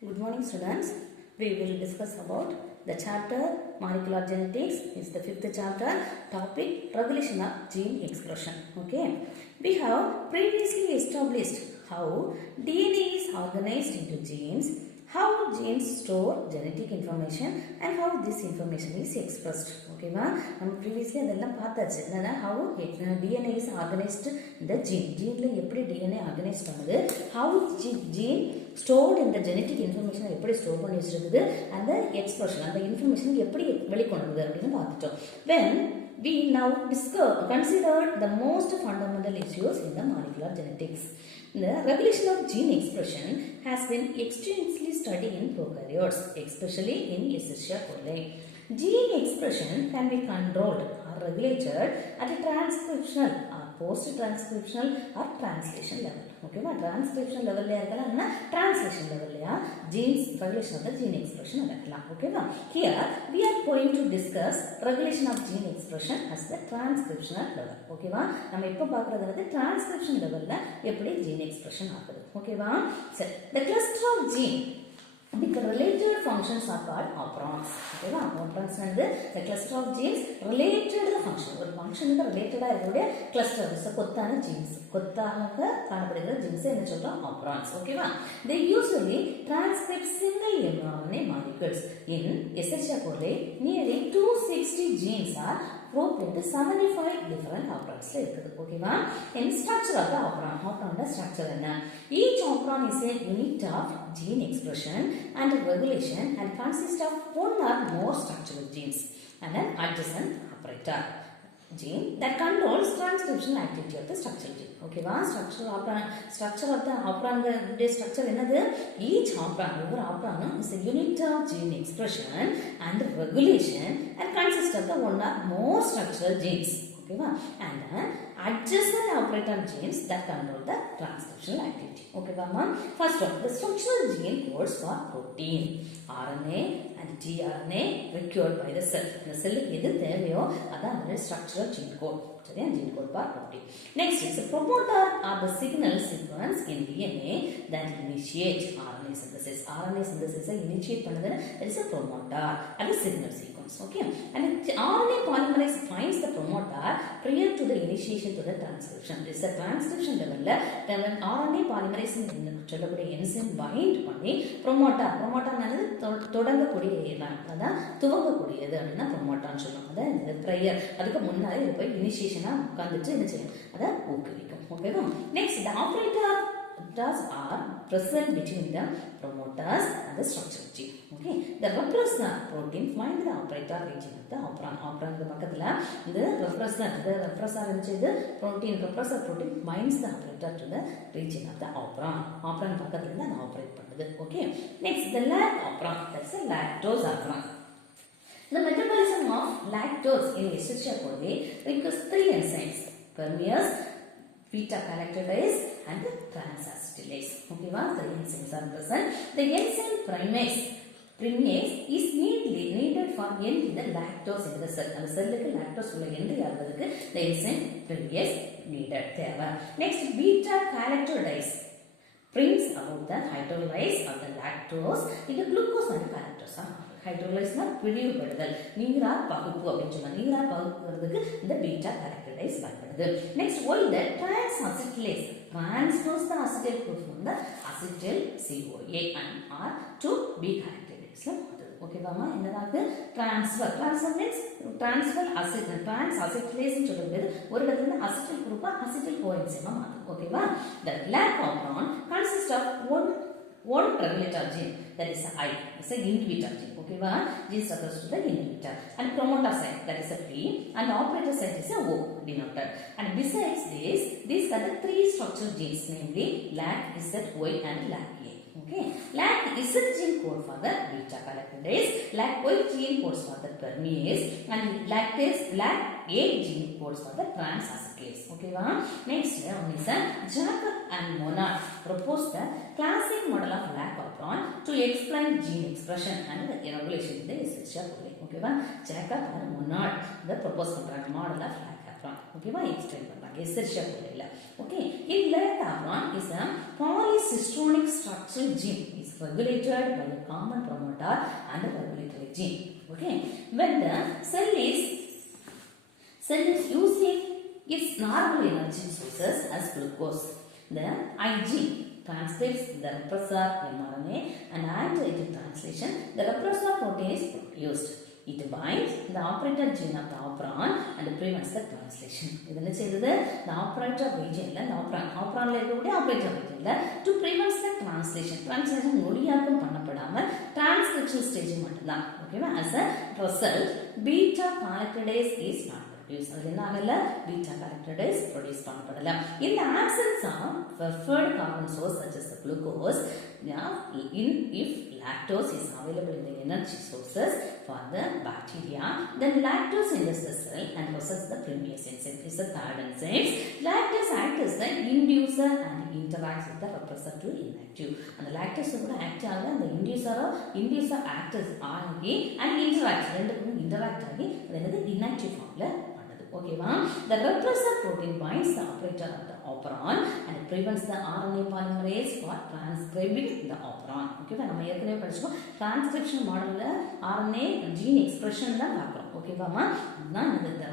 Good morning students. We will discuss about the chapter molecular genetics. It's the fifth chapter, topic regulation of gene expression. Okay. We have previously established how DNA is organized into genes, how genes store genetic information and how this information is expressed. Okay va? நம்ம previously அதெல்லாம் பார்த்தாச்சு. என்னன்னா how DNA is organized in the gene. Geneல எப்படி DNA organized ஆகுது, how gene stored in the genetic information எப்படி store பண்ணி வச்சிருக்குது, அந்த எக்ஸ்பிரஷன் அந்த இன்ஃபர்மேஷன் எப்படி வெளிக்கொண்டு அப்படின்னு பார்த்துட்டோம். When we now considered the most fundamental issues in the molecular genetics. The regulation of gene expression has been extensively studied in prokaryotes, especially in Escherichia coli. Gene expression can be controlled or regulated at a transcriptional or post-transcriptional or translation level. Okay, transcription level la translation level la genes regulation of the gene expression la. Okay, here we are going to discuss regulation of gene expression as the transcriptional level. Okay, நம்ம இப்ப பார்க்கிறது வந்து transcription level ல எப்படி gene expression ஆகுது. Okay, so the cluster of gene with related functions are called operons. Okay, operons வந்து the cluster of genes related function. ஒரு ஃபங்க்ஷனுக்கு ரிலேட்டடா இருக்கக்கூடிய கிளஸ்டர் கொத்தான ஜீன்ஸ், கொத்தாக காணப்படுகிற ஜீன்ஸ் என்ன சொல்றோம் operons. ஓகேவா? They usually transcribe single mRNA molecules. In Escherichia coli, nearly 260 genes are grouped into 75 different operons இருக்குது. ஓகேவா? In structure of the operon structure என்ன? Each operon is a unit of gene expression and regulation and consists of one or more structural genes and an adjacent operator gene that controls transcriptional activity of the structural gene. Okay, structure of the operon structure என்னது? Each operon, ஒவ்வொரு operon is a unit of gene expression and regulation and consists of the one or more structural genes. Okay, and adjacent operator genes that control the transcriptional activity. Okay, first one, the structural gene codes for protein, RNA and tRNA required by the cell. The cell எது தேவையோ அதான் அந்த structural gene code. சரியா? gene code for protein. Next is the promoter or the signal sequence in DNA that initiate RNA synthesis. RNA synthesis initiate பண்ணது that is a promoter and a signal sequence. Okay, and RNA polymerase finds the promoter prior to the initiation to the transcription. This is a transcription level la RNA polymerase சொல்லக்கூடிய enzyme bind பண்ணி promoter னானது தொடங்கக்கூடியது, அதான் துவங்கக்கூடியது அப்படின்னா promoterன்னு சொல்லுவாங்க. அதான் இந்த prior அதுக்கு முன்னாடி இது போய் இனிஷியேஷனா உட்கார்ந்துட்டு என்ன செய்யும், அதை ஊக்குவிக்கும். ஓகேவா? Next the operators are present between the promoters and the structural gene. Okay, the repressor protein find the operator region of the operon. Operon க்கு பக்கத்துல இந்த repressor இருந்துச்சு, repressor protein binds the operator to the region of the operon. Operon பக்கத்துல இருந்து அது operate பண்ணுது. Okay, next the lag operon, that's a lactose operon. The metabolism of lactose in Escherichia coli requires three enzymes: permease, beta-galactidase and transacetylase. Okay, three enzymes are present. The enzyme primase is needed for entry the lactose in the cell. அந்த செல்லுக்கு lactose உள்ள entry ஆகிறதுக்கு the enzyme primase needed தேவை. Next, beta-galactidase brings about the hydrolyze of the lactose into glucose and galactose. ஹைட்ரோலைஸ்னா பிழிவுபடுதல், நீரார் பகுப்பு அப்படின்னு சொன்னா நீரார் பகுப்புறதுக்கு இந்த பீட்டா கேரக்டரைஸ் பயன்படுது. Next why the transacetylase transfers the acetyl group from the acetyl CoA and R to B characteristics. ஓகேவாமா? என்னதாக்கு transfer means transacetylase ன்னு சொல்லும்போது ஒரு இடத்துல இருந்து acetyl group acetyl coenzyme மாத்தும். ஓகேவா? The lac operon consists of one regulator gene, that is I, it's a inhibitor gene. Okay, gene refers to the inhibitor, and promoter site, that is a P, and operator site is a O denoted. And besides this, these are the three structural genes, namely LAC, ZY and LAC-A. Okay, LAC-Z gene code for the beta-galactidase, LAC-Y gene codes for the permease, and LAC-A gene codes for the transacetylase. Okay, next one is Jacob and Monod proposed the classic model of lac operon to explain gene expression and the regulation in the Escherichia coli. Okay, Jacob and Monod the proposed model of lac operon. Okay, explain பண்ணாங்க Escherichia coli. Okay, in lac operon is a polycistronic structural gene is regulated by a common promoter and a regulatory gene. Okay, when the cell is using its normal energy sources as glucose, the Ig transcribes the repressor mRNA and after its translation, the repressor protein is produced. It binds the operator gene of the operon and prevents the translation. This is the operator region, the operon operator region to prevent the translation. Translation transcription stage. Okay, as a result, beta galactidase is not produced. Beta galactidase produced. In the absence of preferred carbon source such as the glucose, if lactose is available in the energy sources for the bacteria, then lactose enters the cell and processes the previous enzyme. Is the third enzyme. Lactose acts as the inducer and interacts with the repressor to inactive. And the lactose will act as the inducer acts as RNA and interacts. Interact then the inactive form. Okay, the repressor protein binds the operator of the operon and prevents the RNA polymerase for transcribing the operon. Okay, we have transcription model RNA gene expression. Okay, the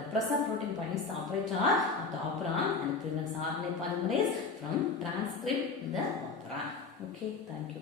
repressor protein binds the operator of the operon and prevents RNA polymerase from transcribing the operon. Okay, thank you.